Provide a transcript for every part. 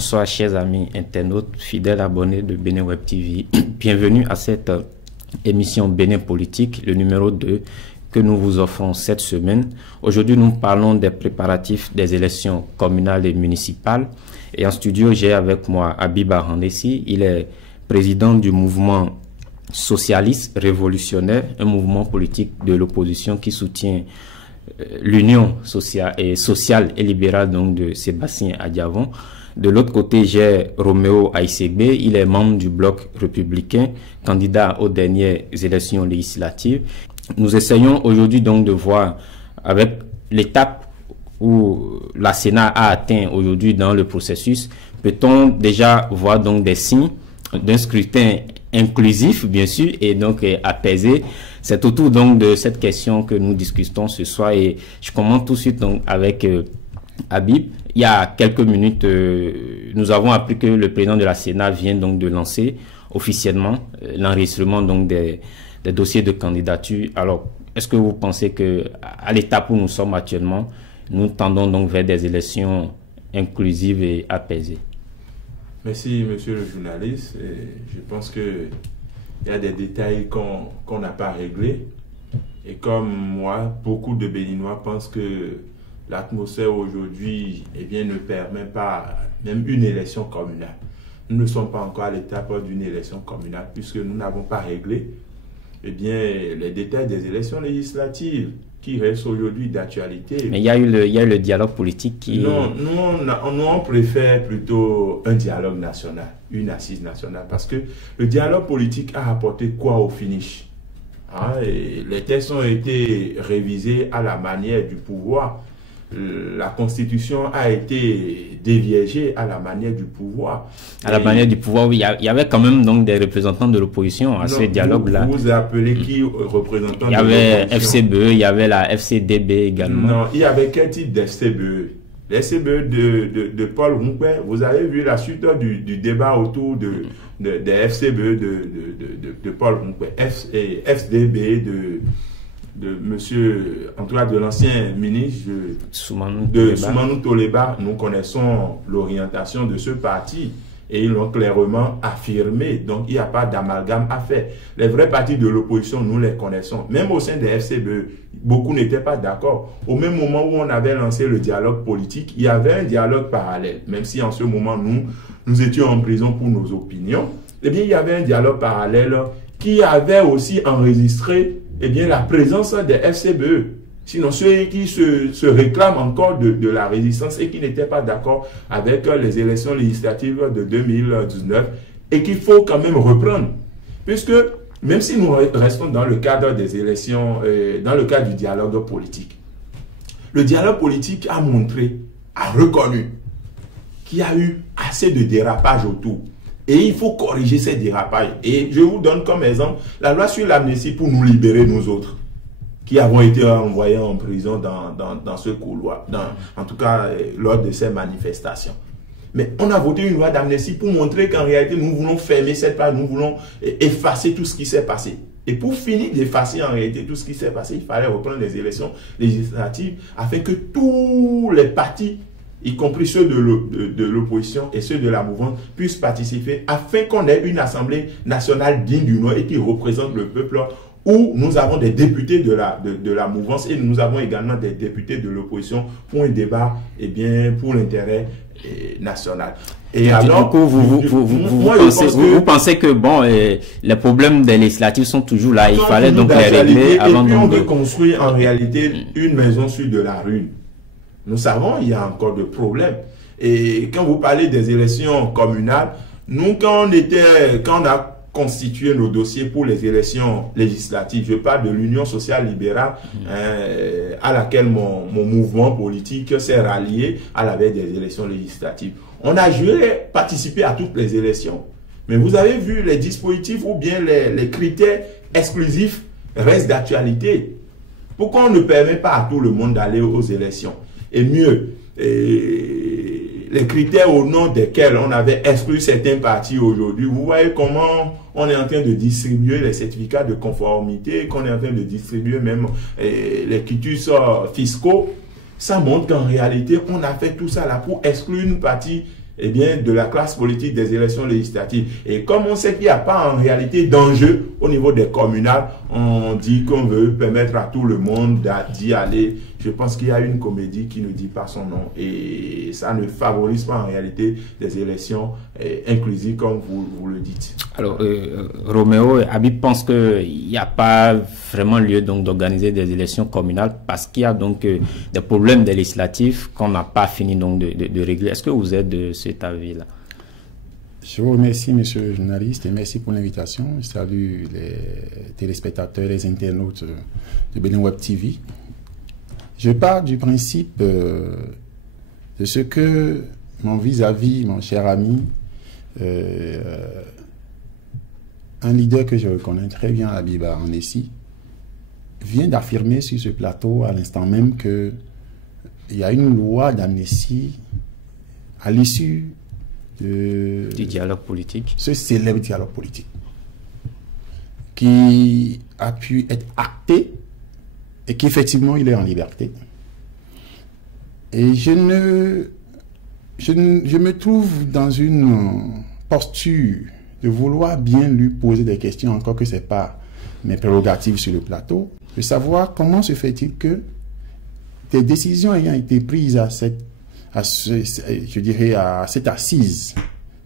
Bonsoir chers amis internautes, fidèles abonnés de Bénin Web TV. Bienvenue à cette émission Bénin Politique, le numéro 2 que nous vous offrons cette semaine. Aujourd'hui, nous parlons des préparatifs des élections communales et municipales. Et en studio, j'ai avec moi Habib Arandessi. Il est président du mouvement socialiste révolutionnaire, un mouvement politique de l'opposition qui soutient l'union sociale et libérale donc de Sébastien Adiavon. De l'autre côté, j'ai Roméo Aïssegbe, il est membre du bloc républicain, candidat aux dernières élections législatives. Nous essayons aujourd'hui donc de voir avec l'étape où la Sénat a atteint aujourd'hui dans le processus, peut-on déjà voir donc des signes d'un scrutin inclusif bien sûr et donc apaisé. C'est autour donc de cette question que nous discutons ce soir et je commence tout de suite donc avec Habib. Il y a quelques minutes, nous avons appris que le président de la Sénat vient donc de lancer officiellement l'enregistrement donc des dossiers de candidature. Alors, est-ce que vous pensez que à l'étape où nous sommes actuellement, nous tendons donc vers des élections inclusives et apaisées? Merci, monsieur le journaliste. Je pense qu'il y a des détails qu'on n'a pas réglés. Et comme moi, beaucoup de Béninois pensent que l'atmosphère aujourd'hui ne permet pas même une élection communale. Nous ne sommes pas encore à l'étape d'une élection communale puisque nous n'avons pas réglé les détails des élections législatives qui restent aujourd'hui d'actualité. Mais il y a eu le dialogue politique qui... Non, nous on préfère plutôt un dialogue national, une assise nationale, parce que le dialogue politique a apporté quoi au finish? Et les textes ont été révisés à la manière du pouvoir. La Constitution a été déviégée à la manière du pouvoir. À la manière du pouvoir, oui. Il y avait quand même donc des représentants de l'opposition à ce dialogue-là. Vous appelez qui représentants de l'opposition? Il y avait FCBE, il y avait la FCDB également. Non, il y avait quel type d'FCBE? L'FCBE de Paul Roumpé. Vous avez vu la suite du débat autour des FCBE de Paul Roumpé. FCDB de monsieur, en tout cas de l'ancien ministre Soumanou Toleba. Nous connaissons l'orientation de ce parti et ils l'ont clairement affirmé. Donc il n'y a pas d'amalgame à faire. Les vrais partis de l'opposition, nous les connaissons. Même au sein des FCBE, beaucoup n'étaient pas d'accord. Au même moment où on avait lancé le dialogue politique, il y avait un dialogue parallèle. Même si en ce moment, nous étions en prison pour nos opinions, il y avait un dialogue parallèle qui avait aussi enregistré la présence des FCBE. Sinon, ceux qui se réclament encore de la résistance et qui n'étaient pas d'accord avec les élections législatives de 2019 et qu'il faut quand même reprendre. Puisque, même si nous restons dans le cadre des élections, dans le cadre du dialogue politique, le dialogue politique a montré, a reconnu qu'il y a eu assez de dérapages autour. Et il faut corriger ces dérapages. Et je vous donne comme exemple la loi sur l'amnistie pour nous libérer, nous autres, qui avons été envoyés en prison dans ce couloir, en tout cas lors de ces manifestations. Mais on a voté une loi d'amnistie pour montrer qu'en réalité, nous voulons fermer cette page, nous voulons effacer tout ce qui s'est passé. Et pour finir d'effacer en réalité tout ce qui s'est passé, il fallait reprendre les élections législatives afin que tous les partis, y compris ceux de l'opposition et ceux de la mouvance, puissent participer afin qu'on ait une assemblée nationale digne du nom et qui représente le peuple, où nous avons des députés de la mouvance et nous avons également des députés de l'opposition pour un débat pour l'intérêt national. Et alors, du coup, vous pensez que bon, les problèmes des législatives sont toujours là, il fallait donc les régler avant on veut construire en réalité une maison sur de la ruine. Nous savons qu'il y a encore de problèmes. Et quand vous parlez des élections communales, nous, quand on a constitué nos dossiers pour les élections législatives, je parle de l'Union sociale libérale à laquelle mon mouvement politique s'est rallié à la veille des élections législatives. On a juré participer à toutes les élections. Mais vous avez vu les dispositifs ou bien les critères exclusifs restent d'actualité. Pourquoi on ne permet pas à tout le monde d'aller aux élections? Et mieux, les critères au nom desquels on avait exclu certains partis aujourd'hui, vous voyez comment on est en train de distribuer les certificats de conformité, qu'on est en train de distribuer même les quitus fiscaux. Ça montre qu'en réalité, on a fait tout ça là pour exclure une partie eh bien, de la classe politique des élections législatives. Et comme on sait qu'il n'y a pas en réalité d'enjeu au niveau des communales, on dit qu'on veut permettre à tout le monde d'y aller. Je pense qu'il y a une comédie qui ne dit pas son nom et ça ne favorise pas en réalité des élections inclusives comme vous le dites. Alors, Roméo et Habib pensent qu'il n'y a pas vraiment lieu donc d'organiser des élections communales parce qu'il y a donc des problèmes législatifs qu'on n'a pas fini donc de régler. Est-ce que vous êtes de cet avis-là? Je vous remercie, monsieur le journaliste, et merci pour l'invitation. Je salue les téléspectateurs, les internautes de Bénin Web TV. Je pars du principe de ce que mon vis-à-vis, mon cher ami, un leader que je reconnais très bien, Abiba Anessi, vient d'affirmer sur ce plateau à l'instant même qu'il y a une loi d'amnistie à l'issue du dialogue politique. Ce célèbre dialogue politique qui a pu être acté et qu'effectivement il est en liberté. Et je me trouve dans une posture de vouloir bien lui poser des questions, encore que ce n'est pas mes prérogatives sur le plateau, de savoir comment se fait-il que des décisions ayant été prises à cette assise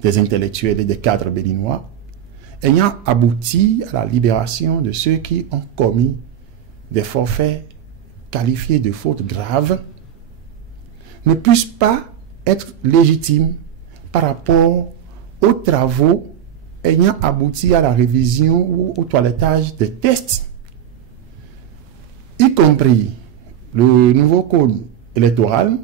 des intellectuels et des cadres béninois, ayant abouti à la libération de ceux qui ont commis des forfaits qualifiés de fautes graves, ne puissent pas être légitimes par rapport aux travaux ayant abouti à la révision ou au toilettage des tests, y compris le nouveau code électoral,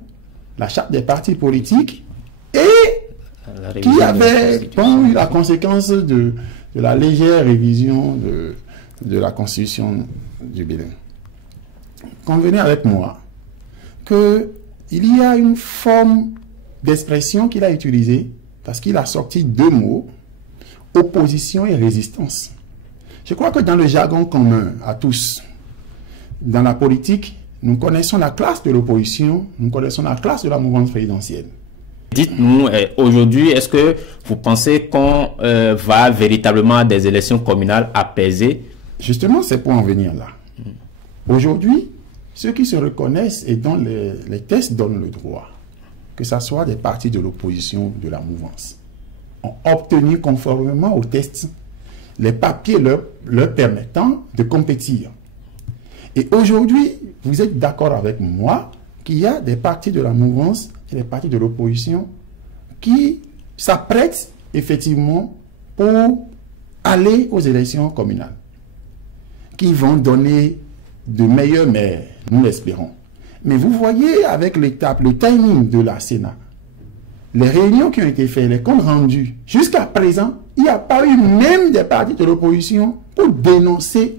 la charte des partis politiques et qui avait eu la conséquence de la légère révision de la Constitution du Bénin. Convenez avec moi qu'il y a une forme d'expression qu'il a utilisée parce qu'il a sorti deux mots, opposition et résistance. Je crois que dans le jargon commun à tous, dans la politique, nous connaissons la classe de l'opposition, nous connaissons la classe de la mouvance présidentielle. Dites-nous, aujourd'hui, est-ce que vous pensez qu'on va véritablement à des élections communales apaisées? Justement, c'est pour en venir là. Aujourd'hui, ceux qui se reconnaissent et dont les tests donnent le droit, que ce soit des partis de l'opposition de la mouvance, ont obtenu conformément aux tests les papiers leur permettant de compétir. Et aujourd'hui, vous êtes d'accord avec moi qu'il y a des partis de la mouvance et des partis de l'opposition qui s'apprêtent effectivement pour aller aux élections communales, qui vont donner de meilleurs maires, nous l'espérons. Mais vous voyez avec l'étape, le timing de la Sénat, les réunions qui ont été faites, les comptes rendus, jusqu'à présent, il n'y a pas eu même des partis de l'opposition pour dénoncer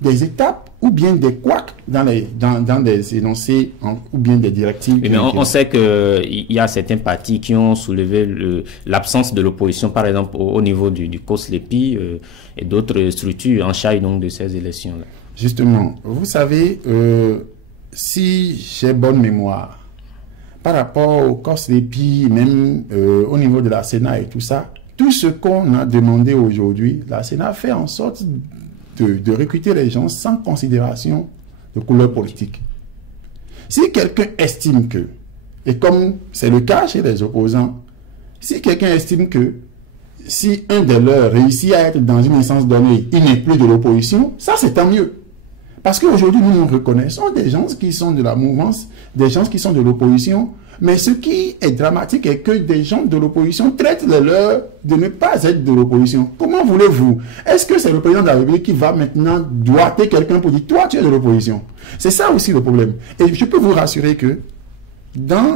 des étapes ou bien des couacs dans des énoncés ou bien des directives. Mais on sait qu'il y a certains partis qui ont soulevé l'absence de l'opposition, par exemple au niveau du COSLEPI et d'autres structures en charge donc de ces élections-là. Justement, vous savez, si j'ai bonne mémoire, par rapport au COSLEPI, même au niveau de la Sénat et tout ça, tout ce qu'on a demandé aujourd'hui, la Sénat fait en sorte de recruter les gens sans considération de couleur politique. Si quelqu'un estime que, et comme c'est le cas chez les opposants, si quelqu'un estime que si un de leurs réussit à être dans une instance donnée, il n'est plus de l'opposition, ça c'est tant mieux. Parce qu'aujourd'hui, nous reconnaissons des gens qui sont de la mouvance, des gens qui sont de l'opposition, mais ce qui est dramatique est que des gens de l'opposition traitent les leurs de ne pas être de l'opposition. Comment voulez-vous? Est-ce que c'est le président de la République qui va maintenant doiter quelqu'un pour dire « toi, tu es de l'opposition » C'est ça aussi le problème. Et je peux vous rassurer que,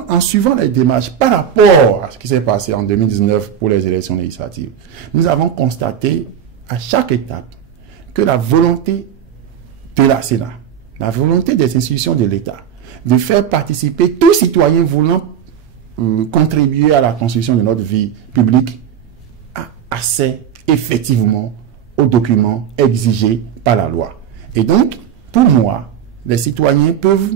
en suivant les démarches par rapport à ce qui s'est passé en 2019 pour les élections législatives, nous avons constaté à chaque étape que la volonté de la Sénat, la volonté des institutions de l'État, de faire participer tout citoyen voulant contribuer à la construction de notre vie publique a accès effectivement aux documents exigés par la loi. Et donc, pour moi, les citoyens peuvent,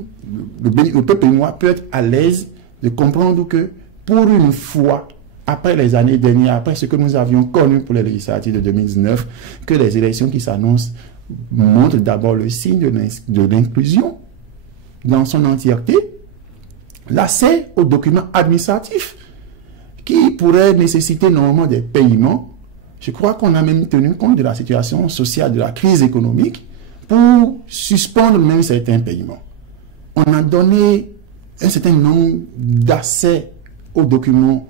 le peuple béninois peut être à l'aise de comprendre que, pour une fois, après les années dernières, après ce que nous avions connu pour les législatives de 2019, que les élections qui s'annoncent montrent d'abord le signe de l'inclusion dans son entièreté, l'accès aux documents administratifs qui pourraient nécessiter normalement des paiements. Je crois qu'on a même tenu compte de la situation sociale, de la crise économique, pour suspendre même certains paiements. On a donné un certain nombre d'accès aux documents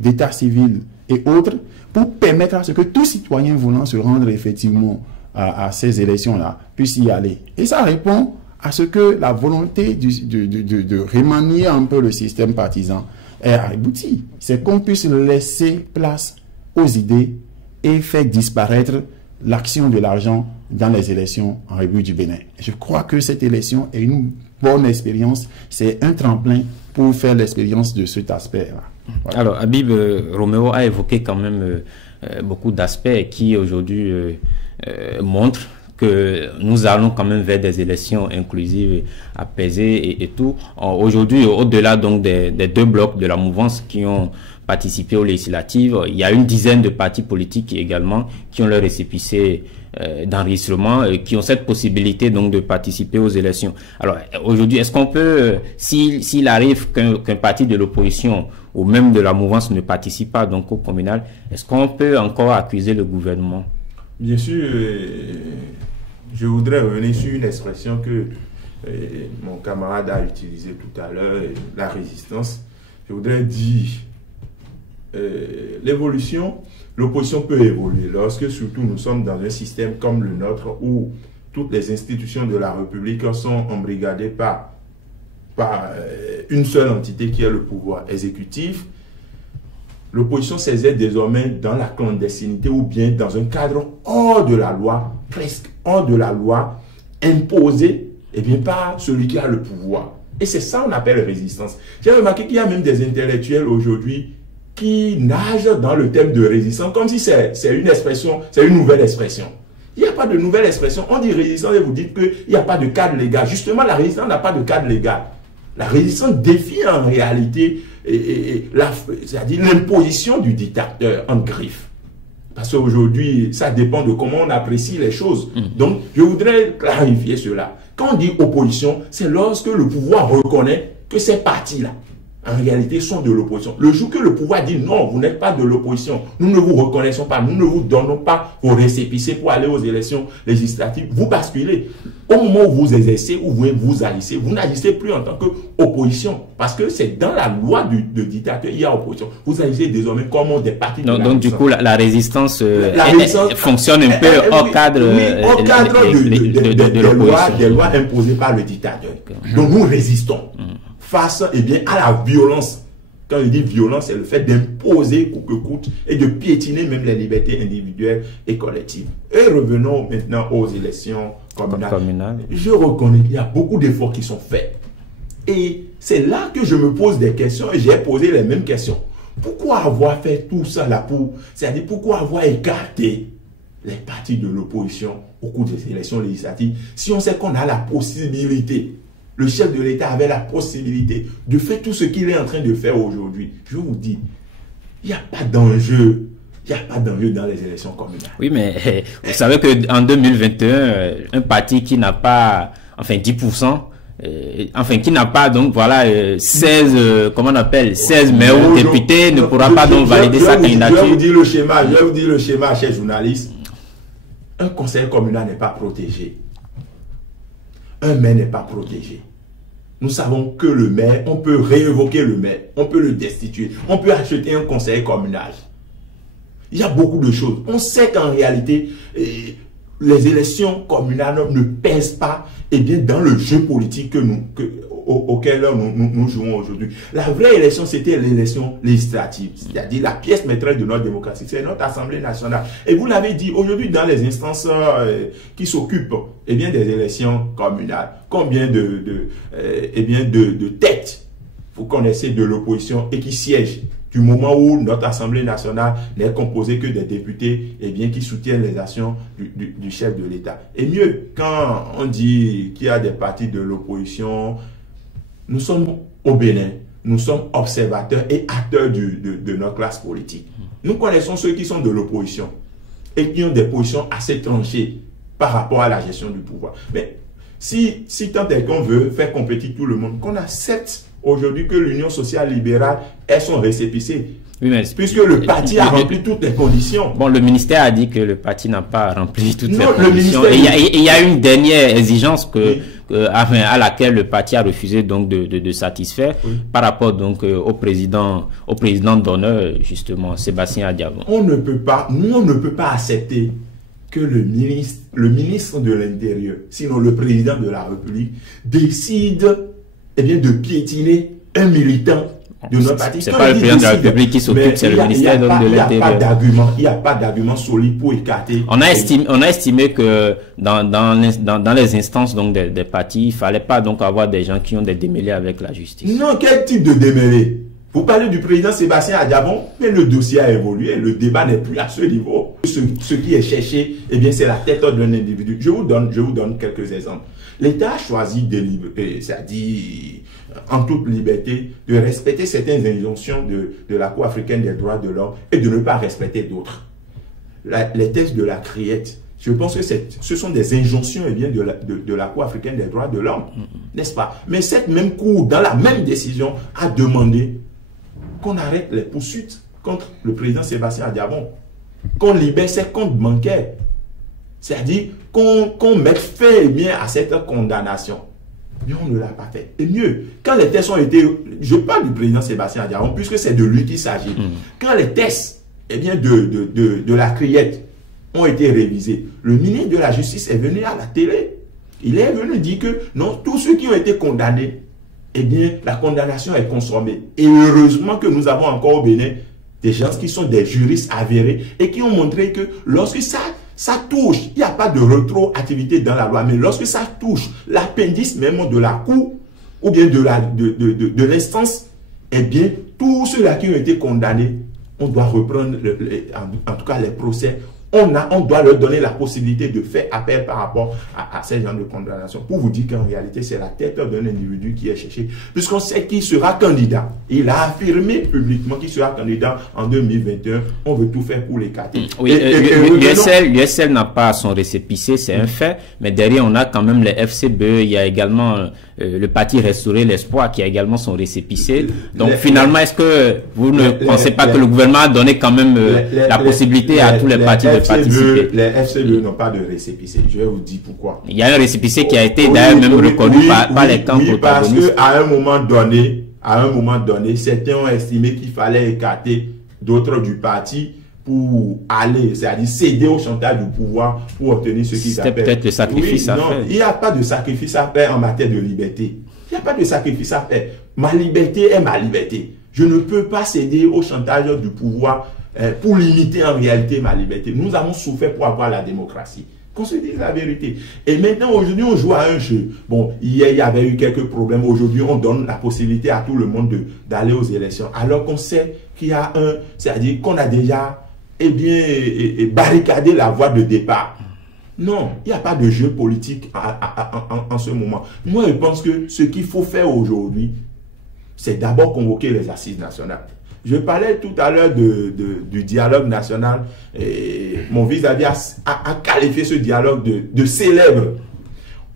d'état civil et autres pour permettre à ce que tout citoyen voulant se rendre effectivement à ces élections-là puisse y aller. Et ça répond à ce que la volonté de remanier un peu le système partisan est aboutie. C'est qu'on puisse laisser place aux idées et faire disparaître l'action de l'argent dans les élections en République du Bénin. Je crois que cette élection est une bonne expérience, c'est un tremplin pour faire l'expérience de cet aspect-là. Voilà. Alors, Habib Roméo a évoqué quand même beaucoup d'aspects qui aujourd'hui montrent que nous allons quand même vers des élections inclusives, apaisées et tout. Aujourd'hui, au-delà donc des deux blocs de la mouvance qui ont participé aux législatives, il y a une dizaine de partis politiques également qui ont leur récépissé d'enregistrement, qui ont cette possibilité donc de participer aux élections. Alors aujourd'hui, est-ce qu'on peut, s'il arrive qu'un parti de l'opposition ou même de la mouvance ne participe pas donc au communal, est-ce qu'on peut encore accuser le gouvernement? Bien sûr, je voudrais revenir sur une expression que mon camarade a utilisée tout à l'heure, la résistance. Je voudrais dire l'évolution, l'opposition peut évoluer lorsque surtout nous sommes dans un système comme le nôtre où toutes les institutions de la République sont embrigadées par une seule entité qui est le pouvoir exécutif. L'opposition s'exerce désormais dans la clandestinité ou bien dans un cadre hors de la loi, presque hors de la loi, imposé par celui qui a le pouvoir. Et c'est ça qu'on appelle résistance. J'ai remarqué qu'il y a même des intellectuels aujourd'hui qui nagent dans le thème de résistance comme si c'est une expression, c'est une nouvelle expression. Il n'y a pas de nouvelle expression. On dit résistance et vous dites qu'il n'y a pas de cadre légal. Justement, la résistance n'a pas de cadre légal. La résistance défie en réalité c'est-à-dire l'imposition du dictateur en griffe. Parce qu'aujourd'hui, ça dépend de comment on apprécie les choses. Donc, je voudrais clarifier cela. Quand on dit opposition, c'est lorsque le pouvoir reconnaît que ces partis-là, en réalité, sont de l'opposition. Le jour que le pouvoir dit non, vous n'êtes pas de l'opposition, nous ne vous reconnaissons pas, nous ne vous donnons pas vos récépissés pour aller aux élections législatives, vous basculez. Au moment où vous exercez, où vous agissez, vous n'agissez plus en tant qu'opposition. Parce que c'est dans la loi du dictateur, il y a opposition. Vous agissez désormais comme des partis de donc du coup, la résistance, fonctionne un peu hors cadre, au cadre des lois imposées par le dictateur. Donc nous résistons face à la violence. Quand je dis violence, c'est le fait d'imposer coûte que coûte et de piétiner même les libertés individuelles et collectives. Et revenons maintenant aux élections communales. Je reconnais qu'il y a beaucoup d'efforts qui sont faits. Et c'est là que je me pose des questions et j'ai posé les mêmes questions. Pourquoi avoir fait tout ça là c'est-à-dire pourquoi avoir écarté les partis de l'opposition au cours des élections législatives si on sait qu'on a la possibilité, le chef de l'État avait la possibilité de faire tout ce qu'il est en train de faire aujourd'hui. Je vous dis, il n'y a pas d'enjeu. Il n'y a pas d'enjeu dans les élections communales. Oui, mais vous savez qu'en 2021, un parti qui n'a pas, 10%, qui n'a pas, donc voilà, 16, comment on appelle, 16 maires ou députés ne pourra pas donc valider sa candidature. Je vais vous dire le schéma, chers journalistes. Un conseil communal n'est pas protégé. Un maire n'est pas protégé. Nous savons que le maire, on peut révoquer le maire, on peut le destituer, on peut acheter un conseiller communal. Il y a beaucoup de choses. On sait qu'en réalité, les élections communales ne pèsent pas dans le jeu politique auquel nous jouons aujourd'hui. La vraie élection, c'était l'élection législative, c'est-à-dire la pièce maîtresse de notre démocratie, c'est notre Assemblée nationale. Et vous l'avez dit, aujourd'hui, dans les instances qui s'occupent des élections communales, combien de têtes vous connaissez de l'opposition et qui siègent du moment où notre Assemblée nationale n'est composée que des députés qui soutiennent les actions du chef de l'État. Et mieux, quand on dit qu'il y a des partis de l'opposition, nous sommes au Bénin, nous sommes observateurs et acteurs de notre classe politique. Nous connaissons ceux qui sont de l'opposition et qui ont des positions assez tranchées par rapport à la gestion du pouvoir. Mais si tant est qu'on veut faire compétir tout le monde, qu'on accepte aujourd'hui que l'Union sociale libérale est son récépissé, oui, mais puisque le parti a rempli toutes les conditions. Bon, le ministère a dit que le parti n'a pas rempli toutes les conditions. Ministère... Il y a une dernière exigence à laquelle le parti a refusé donc de satisfaire, oui, par rapport donc au président d'honneur, justement, Sébastien Adjabon. On ne peut pas accepter que le ministre de l'Intérieur, sinon le président de la République, décide de piétiner un militant de notre parti. C'est pas le président de la République qui s'occupe, c'est le ministère de l'Intérieur. Il n'y a pas d'argument solide pour écarter. On a estimé que dans les instances donc des partis, il fallait pas donc avoir des gens qui ont des démêlés avec la justice. Non, quel type de démêlés? Vous parlez du président Sébastien Adjabon, mais le dossier a évolué, le débat n'est plus à ce niveau. Ce qui est cherché, c'est la tête d'un individu. Je vous donne quelques exemples. L'État a choisi c'est-à-dire en toute liberté, de respecter certaines injonctions de la Cour africaine des droits de l'homme et de ne pas respecter d'autres. Les textes de la Criette, je pense que ce sont des injonctions de la Cour africaine des droits de l'homme, n'est-ce pas? Mais cette même Cour, dans la même décision, a demandé qu'on arrête les poursuites contre le président Sébastien Adjabon, qu'on libère ses comptes bancaires, c'est-à-dire qu'on mette fin à cette condamnation. Mais on ne l'a pas fait. Et mieux, quand les tests ont été... Je parle du président Sébastien Adjabon, puisque c'est de lui qu'il s'agit. Quand les tests de la Criette ont été révisés, le ministre de la Justice est venu à la télé. Il est venu dire que non, tous ceux qui ont été condamnés, la condamnation est consommée. Et heureusement que nous avons encore au Bénin des gens qui sont des juristes avérés et qui ont montré que lorsque ça touche, il n'y a pas de rétroactivité dans la loi, mais lorsque ça touche l'appendice même de la Cour ou bien de l'instance, tous ceux-là qui ont été condamnés, on doit reprendre en tout cas les procès. On doit leur donner la possibilité de faire appel par rapport à ces gens de condamnation. Pour vous dire qu'en réalité, c'est la tête d'un individu qui est cherché. Puisqu'on sait qu'il sera candidat. Il a affirmé publiquement qu'il sera candidat en 2021. On veut tout faire pour l'écarter. Oui, l'USL n'a pas son récépissé, c'est un fait. Mais derrière, on a quand même les FCBE. Il y a également le parti Restaurer l'Espoir qui a également son récépissé. Donc finalement, est-ce que vous ne pensez pas que le gouvernement a donné quand même la possibilité à tous les partis de participer? Les FCBE n'ont pas de récépissé. Je vais vous dire pourquoi. Il y a un récépissé qui a été d'ailleurs même reconnu par les camps protagonistes. Parce qu'à un moment donné, certains ont estimé qu'il fallait écarter d'autres du parti pour aller, c'est-à-dire céder au chantage du pouvoir pour obtenir ce qu'ils appellent. C'était peut-être le sacrifice à faire. Il n'y a pas de sacrifice à faire en matière de liberté. Il n'y a pas de sacrifice à faire. Ma liberté est ma liberté. Je ne peux pas céder au chantage du pouvoir pour limiter en réalité ma liberté. Nous avons souffert pour avoir la démocratie. Qu'on se dise la vérité. Et maintenant, aujourd'hui, on joue à un jeu. Bon, hier, il y avait eu quelques problèmes. Aujourd'hui, on donne la possibilité à tout le monde d'aller aux élections. Alors qu'on sait qu'il y a c'est-à-dire qu'on a déjà barricadé la voie de départ. Non, il n'y a pas de jeu politique en ce moment. Moi, je pense que ce qu'il faut faire aujourd'hui, c'est d'abord convoquer les assises nationales. Je parlais tout à l'heure du dialogue national et mon vis-à-vis a qualifié ce dialogue de célèbre.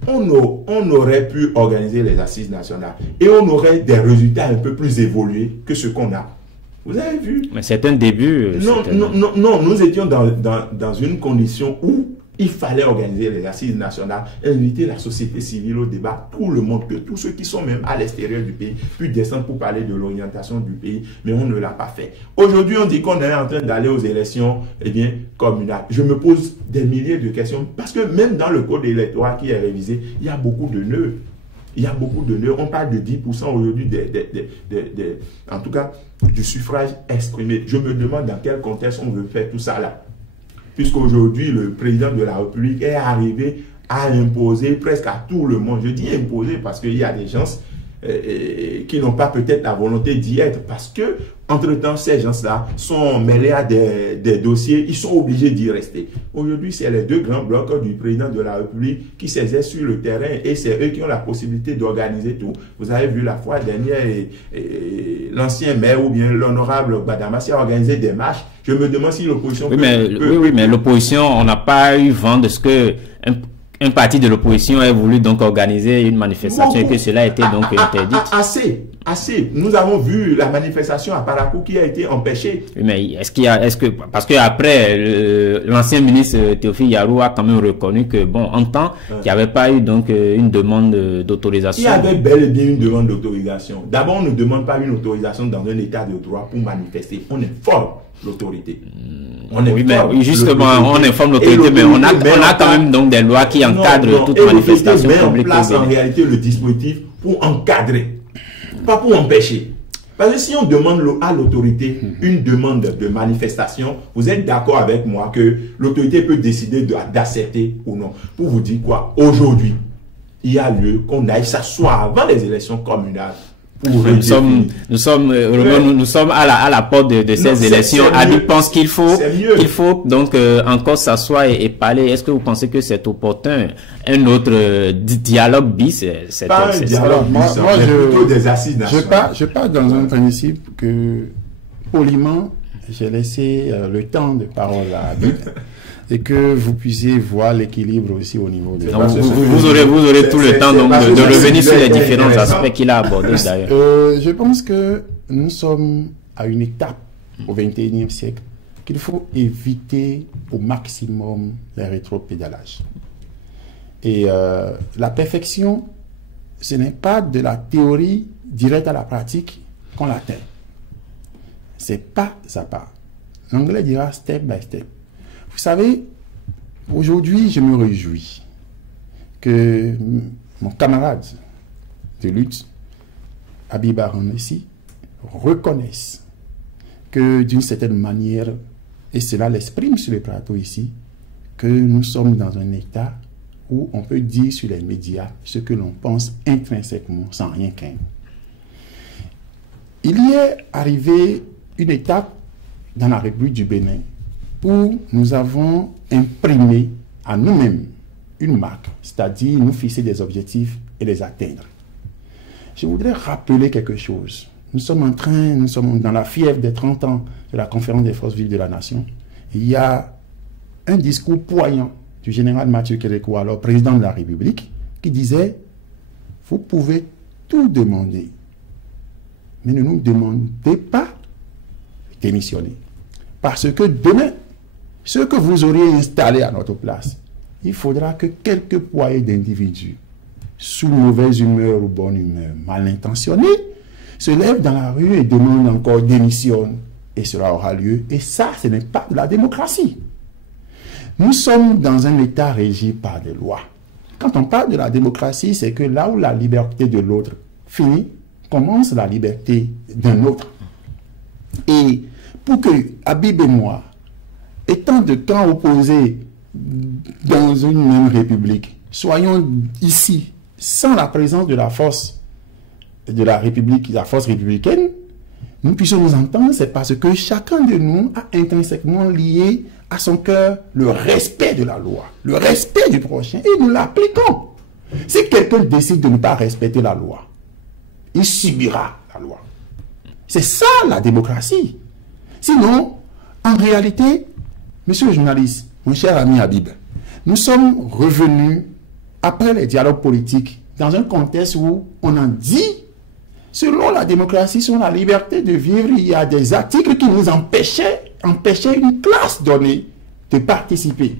On aurait pu organiser les assises nationales et on aurait des résultats un peu plus évolués que ce qu'on a. Vous avez vu? Mais c'est un début. Non, nous étions dans une condition où il fallait organiser les assises nationales, inviter la société civile au débat, tout le monde, que tous ceux qui sont même à l'extérieur du pays puissent descendre pour parler de l'orientation du pays, mais on ne l'a pas fait. Aujourd'hui, on dit qu'on est en train d'aller aux élections communales. Je me pose des milliers de questions, parce que même dans le code électoral qui est révisé, il y a beaucoup de nœuds. Il y a beaucoup de nœuds. On parle de 10% aujourd'hui, en tout cas, du suffrage exprimé. Je me demande dans quel contexte on veut faire tout ça là. Puisqu'aujourd'hui, le président de la République est arrivé à imposer presque à tout le monde. Je dis imposer parce qu'il y a des gens qui n'ont pas peut-être la volonté d'y être, parce que entre-temps, ces gens-là sont mêlés à des dossiers, ils sont obligés d'y rester. Aujourd'hui, c'est les deux grands blocs du président de la République qui s'exercent sur le terrain et c'est eux qui ont la possibilité d'organiser tout. Vous avez vu la fois dernière, l'ancien maire ou bien l'honorable Badamassi a organisé des marches. Je me demande si l'opposition... Oui, mais l'opposition, on n'a pas eu vent de ce que... Un parti de l'opposition a voulu donc organiser une manifestation et que cela a été donc interdit. Assez. Nous avons vu la manifestation à Parakou qui a été empêchée. Oui, mais parce que après l'ancien ministre Théophile Yarou a quand même reconnu que bon, en temps, il n'y avait pas eu donc une demande d'autorisation. Il y avait bel et bien une demande d'autorisation. D'abord, on ne demande pas une autorisation dans un état de droit pour manifester. On informe l'autorité. Oui, mais justement, on informe l'autorité, mais on a quand même donc des lois qui encadrent toute manifestation publique. On met en place en réalité le dispositif pour encadrer, pas pour empêcher. Parce que si on demande à l'autorité une demande de manifestation, vous êtes d'accord avec moi que l'autorité peut décider d'accepter ou non. Pour vous dire quoi, aujourd'hui, il y a lieu qu'on aille s'asseoir avant les élections communales. Nous sommes à la porte de ces élections. Habib pense qu'il faut donc encore s'asseoir et parler. Est-ce que vous pensez que c'est opportun? Un autre dialogue bis, c'est pas un dialogue bis, plutôt des assises nationales. Je pars dans un principe que poliment, j'ai laissé le temps de parole à Habib. Et que vous puissiez voir l'équilibre aussi au niveau de... Vous aurez tout le temps donc, de revenir sur les différents aspects qu'il a abordés d'ailleurs. Je pense que nous sommes à une étape au XXIe siècle qu'il faut éviter au maximum les rétropédalages. Et la perfection, ce n'est pas de la théorie directe à la pratique qu'on l'atteint. C'est pas à pas. L'anglais dira step by step. Vous savez, aujourd'hui, je me réjouis que mon camarade de lutte, Habib Arnesi, reconnaisse que d'une certaine manière, et cela l'exprime sur les plateaux ici, que nous sommes dans un état où on peut dire sur les médias ce que l'on pense intrinsèquement sans rien craindre. Il y est arrivé une étape dans la République du Bénin où nous avons imprimé à nous-mêmes une marque, c'est-à-dire nous fixer des objectifs et les atteindre. Je voudrais rappeler quelque chose. Nous sommes dans la fièvre des 30 ans de la conférence des forces vives de la nation. Il y a un discours poignant du général Mathieu Kérékou, alors président de la République, qui disait « Vous pouvez tout demander, mais ne nous demandez pas de démissionner. Parce que demain, ce que vous auriez installé à notre place, il faudra que quelques poignées d'individus, sous mauvaise humeur ou bonne humeur, mal intentionnés, se lèvent dans la rue et demandent encore démission. Et cela aura lieu. Et ça, ce n'est pas de la démocratie. Nous sommes dans un État régi par des lois. Quand on parle de la démocratie, c'est que là où la liberté de l'autre finit, commence la liberté d'un autre. Et pour que Habib et moi, étant de camps opposés dans une même république, soyons ici sans la présence de la force de la République, la force républicaine, nous puissions nous entendre, c'est parce que chacun de nous a intrinsèquement lié à son cœur le respect de la loi, le respect du prochain, et nous l'appliquons. Si quelqu'un décide de ne pas respecter la loi, il subira la loi. C'est ça la démocratie. Sinon, en réalité, monsieur le journaliste, mon cher ami Habib, nous sommes revenus après les dialogues politiques dans un contexte où on en dit, selon la démocratie, selon la liberté de vivre, il y a des articles qui nous empêchaient une classe donnée de participer.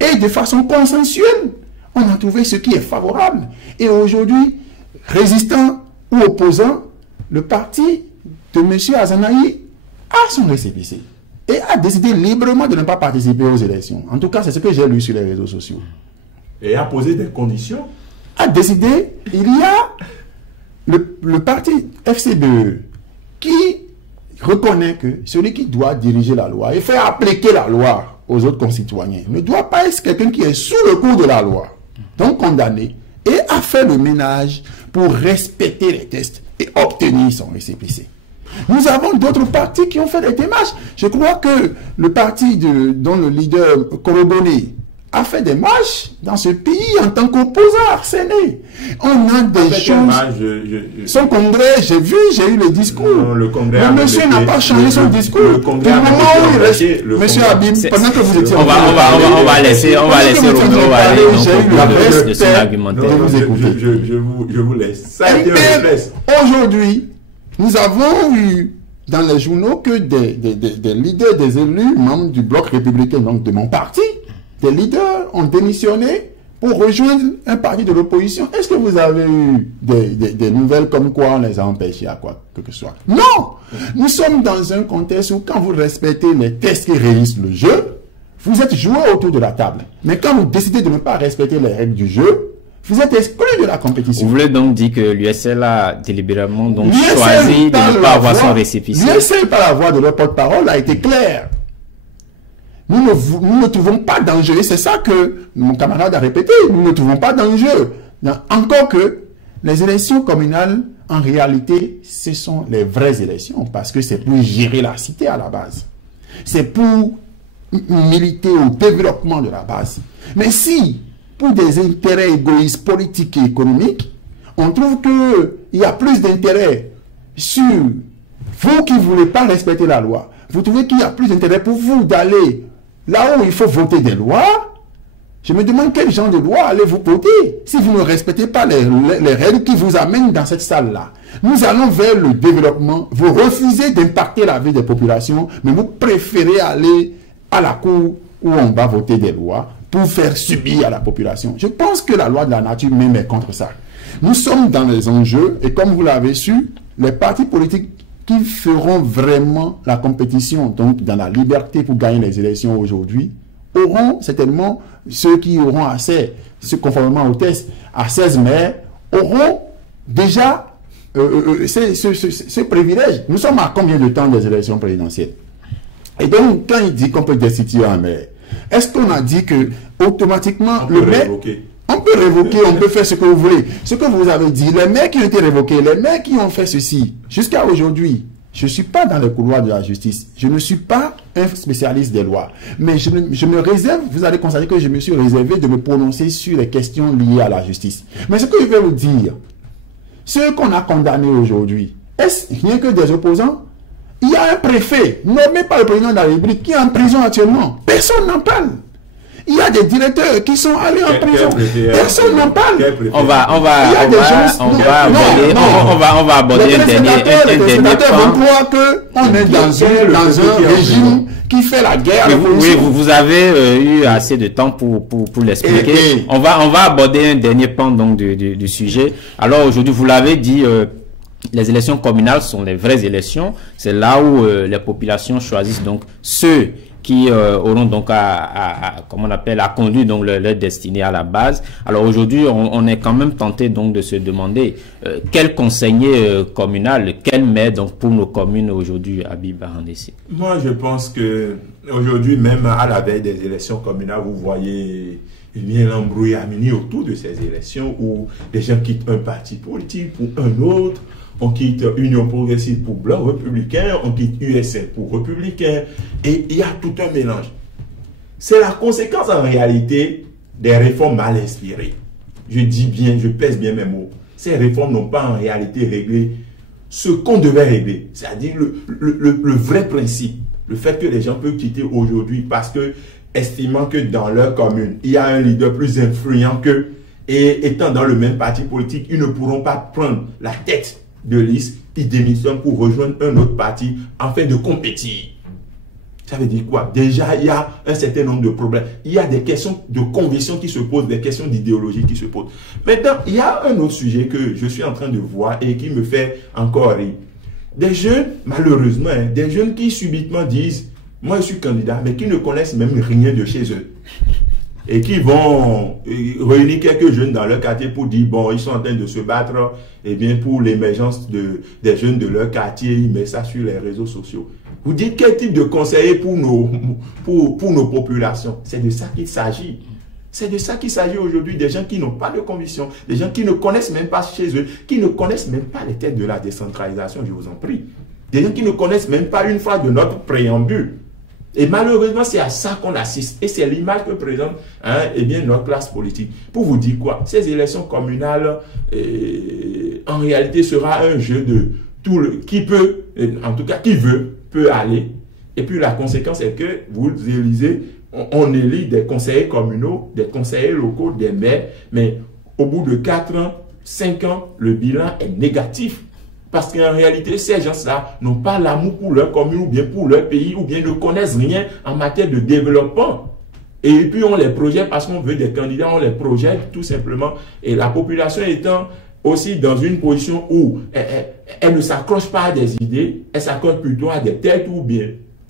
Et de façon consensuelle, on a trouvé ce qui est favorable. Et aujourd'hui, résistant ou opposant, le parti de M. Azanaï a son récépissé et a décidé librement de ne pas participer aux élections. En tout cas, c'est ce que j'ai lu sur les réseaux sociaux. Et a posé des conditions. A décidé, il y a le parti FCBE qui reconnaît que celui qui doit diriger la loi et faire appliquer la loi aux autres concitoyens ne doit pas être quelqu'un qui est sous le coup de la loi, donc condamné, et a fait le ménage pour respecter les tests et obtenir son récépissé. Nous avons d'autres partis qui ont fait des démarches. Je crois que le parti dont le leader Korobone a fait des marches dans ce pays en tant qu'opposant à Arsène. On a des choses... Son congrès, j'ai eu le discours. Non, le congrès le monsieur n'a pas changé son discours. Le congrès monsieur Abim, pendant que vous étiez... On va laisser Roméo parler de son argumentaire. Je vous laisse. Ça a été un réflexe. Aujourd'hui, nous avons eu dans les journaux que des leaders, des élus, membres du bloc républicain, donc de mon parti, des leaders ont démissionné pour rejoindre un parti de l'opposition. Est-ce que vous avez eu des nouvelles comme quoi on les a empêchés à quoi que ce soit? Non! Nous sommes dans un contexte où quand vous respectez les tests qui régissent le jeu, vous êtes joueurs autour de la table. Mais quand vous décidez de ne pas respecter les règles du jeu, vous êtes exclu de la compétition. Vous voulez donc dire que l'USL a délibérément donc choisi de ne pas avoir son récépissé? L'USL, par la voix de leur porte-parole, a été clair. Nous ne trouvons pas d'enjeu. Et c'est ça que mon camarade a répété. Nous ne trouvons pas d'enjeu. Encore que les élections communales, en réalité, ce sont les vraies élections. Parce que c'est pour gérer la cité à la base. C'est pour militer au développement de la base. Mais si, pour des intérêts égoïstes politiques et économiques, on trouve qu'il y a plus d'intérêt sur vous qui ne voulez pas respecter la loi. Vous trouvez qu'il y a plus d'intérêt pour vous d'aller là où il faut voter des lois. Je me demande quel genre de loi allez-vous voter si vous ne respectez pas les règles qui vous amènent dans cette salle-là. Nous allons vers le développement. Vous refusez d'impacter la vie des populations, mais vous préférez aller à la cour où on va voter des lois pour faire subir à la population. Je pense que la loi de la nature même est contre ça. Nous sommes dans les enjeux et comme vous l'avez su, les partis politiques qui feront vraiment la compétition, donc dans la liberté pour gagner les élections aujourd'hui, auront certainement, ceux qui auront accès, conformément au test, à 16 maires, auront déjà ce privilège. Nous sommes à combien de temps des élections présidentielles? Et donc, quand il dit qu'on peut destituer un maire, est-ce qu'on a dit que automatiquement le maire... On peut révoquer, on peut faire ce que vous voulez. Ce que vous avez dit, les maires qui ont été révoqués, les maires qui ont fait ceci, jusqu'à aujourd'hui, je ne suis pas dans les couloirs de la justice. Je ne suis pas un spécialiste des lois. Mais je me réserve, vous allez constater que je me suis réservé de me prononcer sur les questions liées à la justice. Mais ce que je vais vous dire, ceux qu'on a condamnés aujourd'hui, est-ce rien que des opposants? Il y a un préfet nommé par le président de la République qui est en prison actuellement. Personne n'en parle. Il y a des directeurs qui sont allés en prison. Personne n'en parle. On va aborder un dernier point. On croit qu'on est dans un régime qui fait la guerre. Oui, vous avez eu assez de temps pour l'expliquer. On va aborder un dernier point donc du sujet. Alors aujourd'hui, vous l'avez dit, les élections communales sont les vraies élections. C'est là où les populations choisissent donc ceux qui auront donc comment on appelle, à conduire donc leur destinée à la base. Alors aujourd'hui, on est quand même tenté donc de se demander quel conseiller communal, quel maire donc pour nos communes aujourd'hui à Bibarandessi. Moi, je pense que aujourd'hui, même à la veille des élections communales, vous voyez bien l'embrouillamini autour de ces élections où les gens quittent un parti politique pour un autre. On quitte Union progressiste pour blanc républicain, on quitte USL pour républicain, et il y a tout un mélange. C'est la conséquence en réalité des réformes mal inspirées. Je dis bien, je pèse bien mes mots. Ces réformes n'ont pas en réalité réglé ce qu'on devait régler, c'est-à-dire le vrai principe, le fait que les gens peuvent quitter aujourd'hui parce que, estimant que dans leur commune, il y a un leader plus influent qu'eux, et étant dans le même parti politique, ils ne pourront pas prendre la tête de liste, ils démissionnent pour rejoindre un autre parti afin de compétir. Ça veut dire quoi? Déjà, il y a un certain nombre de problèmes. Il y a des questions de conviction qui se posent, des questions d'idéologie qui se posent. Maintenant, il y a un autre sujet que je suis en train de voir et qui me fait encore rire. Des jeunes, malheureusement, des jeunes qui subitement disent « Moi, je suis candidat », mais qui ne connaissent même rien de chez eux. Et qui vont réunir quelques jeunes dans leur quartier pour dire, bon, ils sont en train de se battre, eh bien, pour l'émergence des jeunes de leur quartier, ils mettent ça sur les réseaux sociaux. Vous dites quel type de conseiller pour nos populations? C'est de ça qu'il s'agit. C'est de ça qu'il s'agit aujourd'hui, des gens qui n'ont pas de conviction, des gens qui ne connaissent même pas chez eux, qui ne connaissent même pas les têtes de la décentralisation, je vous en prie. Des gens qui ne connaissent même pas une phrase de notre préambule. Et malheureusement, c'est à ça qu'on assiste. Et c'est l'image que présente eh bien, notre classe politique. Pour vous dire quoi? Ces élections communales, en réalité, sera un jeu de tout le... Qui peut, en tout cas, qui veut, peut aller. Et puis la conséquence est que vous élisez, on élit des conseillers communaux, des conseillers locaux, des maires, mais au bout de 4 ans, 5 ans, le bilan est négatif. Parce qu'en réalité, ces gens-là n'ont pas l'amour pour leur commune ou bien pour leur pays ou bien ne connaissent rien en matière de développement. Et puis on les projette parce qu'on veut des candidats, on les projette tout simplement. Et la population étant aussi dans une position où elle ne s'accroche pas à des idées, elle s'accroche plutôt à des têtes ou bien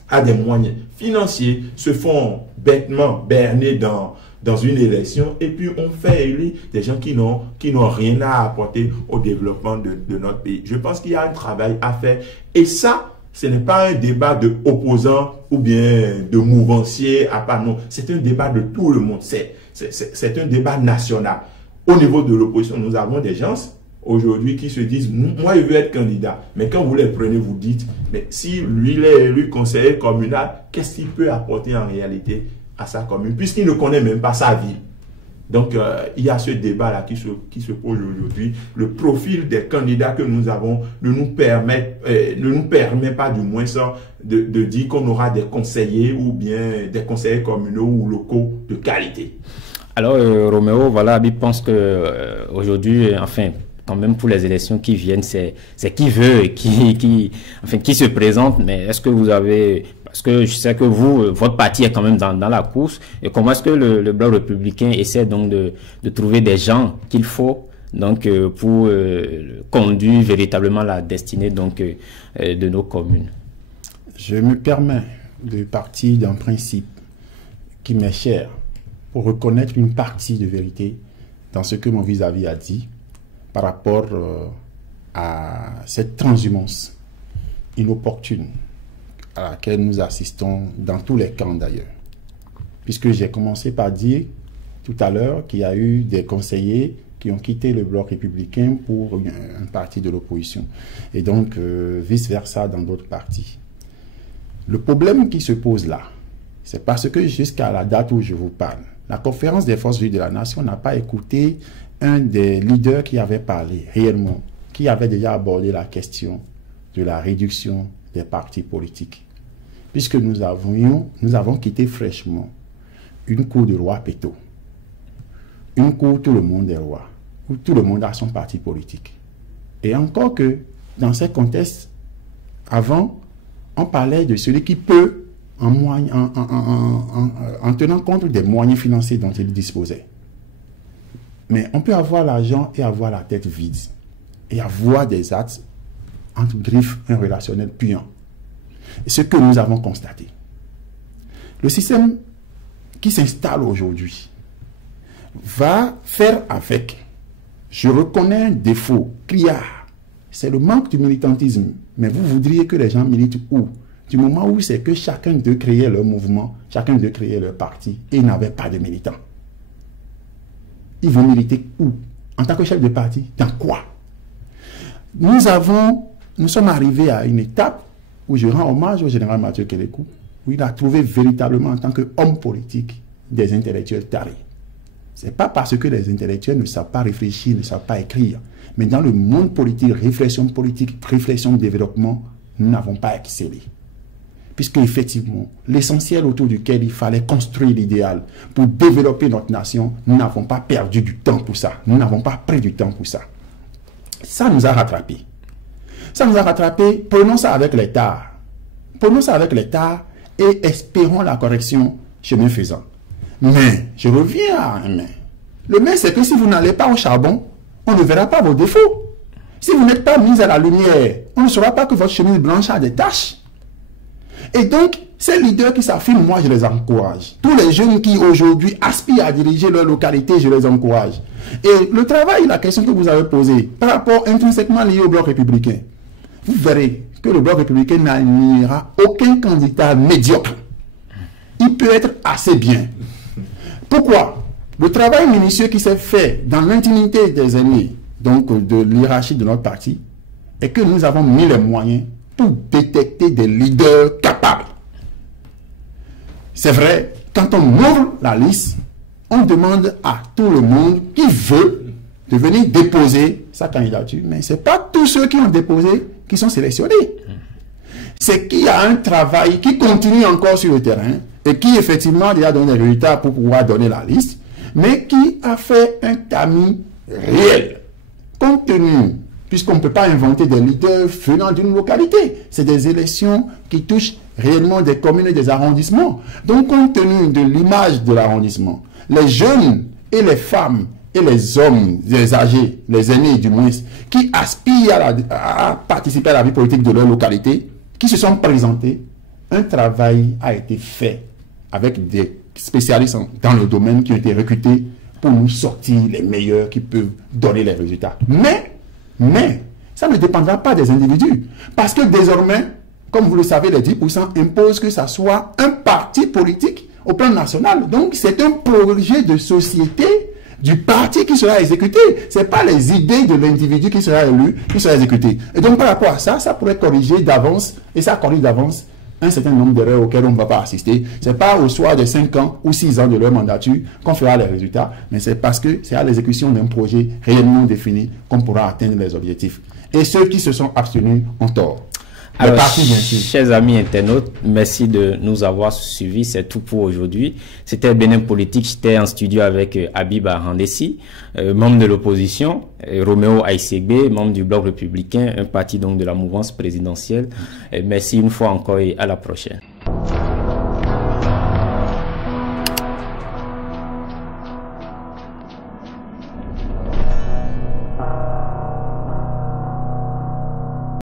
à des moyens financiers, se font bêtement berner dans une élection et puis on fait élire des gens qui n'ont rien à apporter au développement de notre pays. Je pense qu'il y a un travail à faire et ça, ce n'est pas un débat de opposants ou bien de mouvanciers à part, non. C'est un débat de tout le monde. C'est un débat national. Au niveau de l'opposition, nous avons des gens aujourd'hui qui se disent, moi je veux être candidat. Mais quand vous les prenez, vous dites, mais si lui il est élu conseiller communal, qu'est-ce qu'il peut apporter en réalité à sa commune, puisqu'il ne connaît même pas sa ville. Donc, il y a ce débat-là qui se pose aujourd'hui. Le profil des candidats que nous avons ne nous permet pas du moins ça de dire qu'on aura des conseillers ou bien des conseillers communaux ou locaux de qualité. Alors, Roméo, voilà, je pense que aujourd'hui, enfin, quand même pour les élections qui viennent, c'est qui veut et qui se présente. Mais est-ce que vous avez... Parce que je sais que vous, votre parti est quand même dans la course. Et comment est-ce que le Bloc républicain essaie donc de trouver des gens qu'il faut donc pour conduire véritablement la destinée donc de nos communes? Je me permets de partir d'un principe qui m'est cher pour reconnaître une partie de vérité dans ce que mon vis-à-vis a dit par rapport à cette transhumance inopportune à laquelle nous assistons dans tous les camps d'ailleurs. Puisque j'ai commencé par dire tout à l'heure qu'il y a eu des conseillers qui ont quitté le Bloc républicain pour un parti de l'opposition. Et donc vice-versa dans d'autres partis. Le problème qui se pose là, c'est parce que jusqu'à la date où je vous parle, la conférence des forces vives de la nation n'a pas écouté un des leaders qui avait parlé réellement, qui avait déjà abordé la question de la réduction des partis politiques. Puisque nous avons quitté fraîchement une cour de roi Péto, une cour où tout le monde est roi, où tout le monde a son parti politique. Et encore que dans ces contextes, avant, on parlait de celui qui peut, en tenant compte des moyens financiers dont il disposait. Mais on peut avoir l'argent et avoir la tête vide, et avoir des actes entre griffes, un relationnel puant. Et ce que nous avons constaté. Le système qui s'installe aujourd'hui va faire avec. Je reconnais un défaut criard. C'est le manque du militantisme. Mais vous voudriez que les gens militent où? Du moment où c'est que chacun d'eux créait leur mouvement, chacun d'eux créait leur parti, et ils n'avaient pas de militants. Ils vont militer où? En tant que chef de parti? Dans quoi? Nous sommes arrivés à une étape où je rends hommage au général Mathieu Kélékou, où il a trouvé véritablement en tant qu'homme politique des intellectuels tarés. Ce n'est pas parce que les intellectuels ne savent pas réfléchir, ne savent pas écrire, mais dans le monde politique, réflexion de développement, nous n'avons pas excellé. Puisque effectivement, l'essentiel autour duquel il fallait construire l'idéal pour développer notre nation, nous n'avons pas perdu du temps pour ça. Nous n'avons pas pris du temps pour ça. Ça nous a rattrapés. Ça nous a rattrapés, prenons ça avec l'État. Prenons ça avec l'État et espérons la correction chemin faisant. Mais, je reviens à un mais. Le mais, c'est que si vous n'allez pas au charbon, on ne verra pas vos défauts. Si vous n'êtes pas mis à la lumière, on ne saura pas que votre chemise blanche a des taches. Et donc, ces leaders qui s'affirment, moi je les encourage. Tous les jeunes qui aujourd'hui aspirent à diriger leur localité, je les encourage. Et le travail, la question que vous avez posée, par rapport intrinsèquement lié au Bloc républicain, vous verrez que le Bloc républicain n'aura aucun candidat médiocre. Il peut être assez bien. Pourquoi? Le travail minutieux qui s'est fait dans l'intimité des aînés, donc de l'hierarchie de notre parti, est que nous avons mis les moyens pour détecter des leaders capables. C'est vrai, quand on ouvre la liste, on demande à tout le monde qui veut de venir déposer sa candidature. Mais ce n'est pas tous ceux qui ont déposé qui sont sélectionnés. C'est qu'il y a un travail qui continue encore sur le terrain et qui effectivement a déjà donné des résultats pour pouvoir donner la liste, mais qui a fait un tamis réel. Compte tenu, puisqu'on ne peut pas inventer des leaders venant d'une localité, c'est des élections qui touchent réellement des communes et des arrondissements. Donc, compte tenu de l'image de l'arrondissement, les jeunes et les femmes et les hommes, les âgés, les aînés du moins, qui aspirent à participer à la vie politique de leur localité, qui se sont présentés, un travail a été fait avec des spécialistes dans le domaine qui ont été recrutés pour nous sortir les meilleurs qui peuvent donner les résultats. Mais, ça ne dépendra pas des individus. Parce que désormais, comme vous le savez, les 10% imposent que ça soit un parti politique au plan national. Donc, c'est un projet de société du parti qui sera exécuté. Ce n'est pas les idées de l'individu qui sera élu, qui sera exécuté. Et donc, par rapport à ça, ça pourrait corriger d'avance, et ça corrige d'avance un certain nombre d'erreurs auxquelles on ne va pas assister. Ce n'est pas au soir de 5 ans ou 6 ans de leur mandature qu'on fera les résultats, mais c'est parce que c'est à l'exécution d'un projet réellement défini qu'on pourra atteindre les objectifs. Et ceux qui se sont abstenus ont tort. Alors, chers amis internautes, merci de nous avoir suivis. C'est tout pour aujourd'hui. C'était Bénin Politique. J'étais en studio avec Habib Arandessi, membre de l'opposition, Roméo Aïssegbe, membre du Bloc républicain, un parti donc de la mouvance présidentielle. Merci une fois encore et à la prochaine.